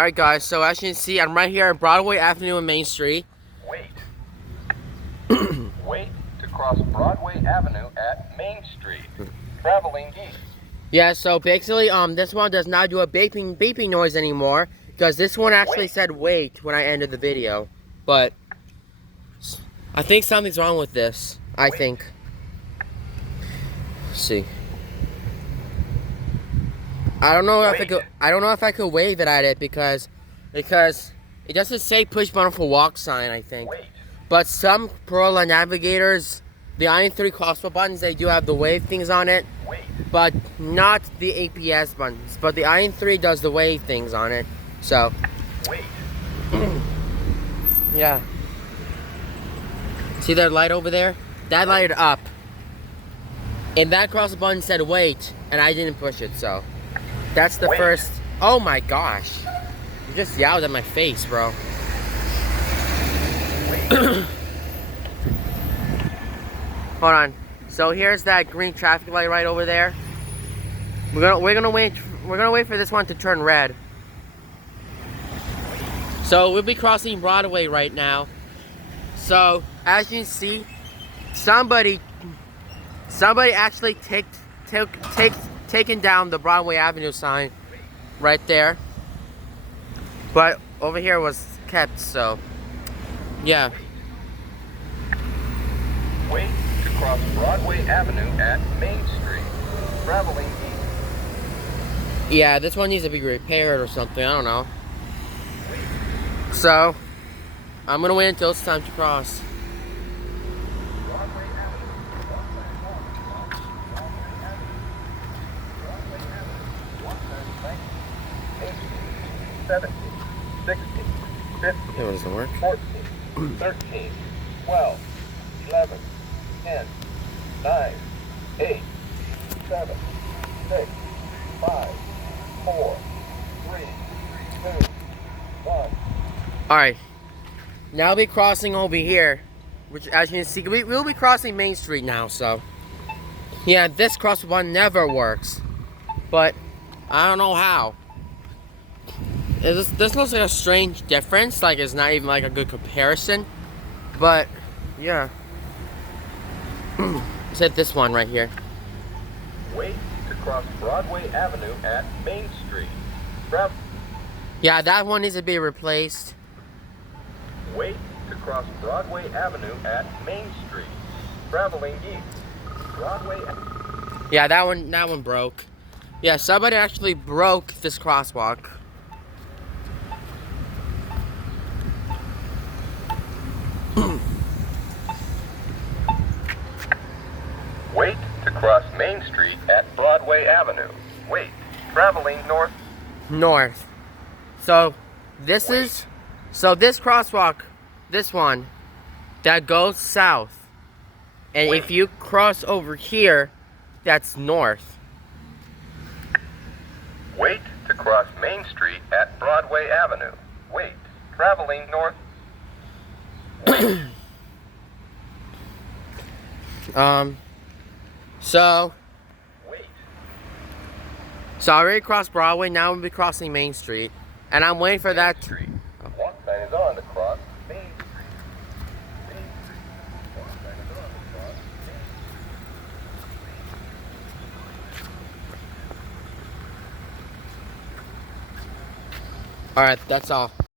Alright guys, so as you can see, I'm right here on Broadway Avenue and Main Street. Wait. Wait to cross Broadway Avenue at Main Street. Traveling east. Yeah, so basically, this one does not do a beeping noise anymore, because this one actually said wait when I ended the video. But I think something's wrong with this. I think. Let's see. I don't know if I could wave it at it because it doesn't say push button for walk sign, I think. But some Corolla Navigators, the i3 crosswalk buttons, they do have the wave things on it. But not the APS buttons. But the i3 does the wave things on it. So yeah. See that light over there? That lighted up. And that cross button said wait, and I didn't push it, so that's the first. Oh my gosh. You just yelled at my face, bro. Hold on. So here's that green traffic light right over there. We're gonna wait for this one to turn red. So we'll be crossing Broadway right now. So as you can see, somebody actually taken down the Broadway Avenue sign right there. But over here was kept, so yeah. Wait to cross Broadway Avenue at Main Street. Traveling east. Yeah, this one needs to be repaired or something, I don't know. So I'm gonna wait until it's time to cross. 17, 16, 15, That doesn't work. 14, 13, 12, 11, 10, 9, 8, 7, 6, 5, 4, 3, 2, 1. Alright. Now we'll be crossing over here. Which, as you can see, we'll be crossing Main Street now, so. Yeah, this cross one never works. But I don't know how. This looks like a strange difference. Like, it's not even like a good comparison. But, yeah. Let's hit this one right here. Wait to cross Broadway Avenue at Main Street. Yeah, that one needs to be replaced. Wait to cross Broadway Avenue at Main Street. Traveling east. Broadway. Yeah, that one broke. Yeah, somebody actually broke this crosswalk. Wait to cross Main Street at Broadway Avenue. Wait. Traveling north. North. So this crosswalk, this one, that goes south. And if you cross over here, that's north. Wait to cross Main Street at Broadway Avenue. Wait. Traveling north. So Wait. I already crossed Broadway, now we'll be crossing Main Street. And I'm waiting for that. Street. Walk sign is on to cross Main Street. Main Street. Walk sign is on to cross Main Street. Alright, that's all.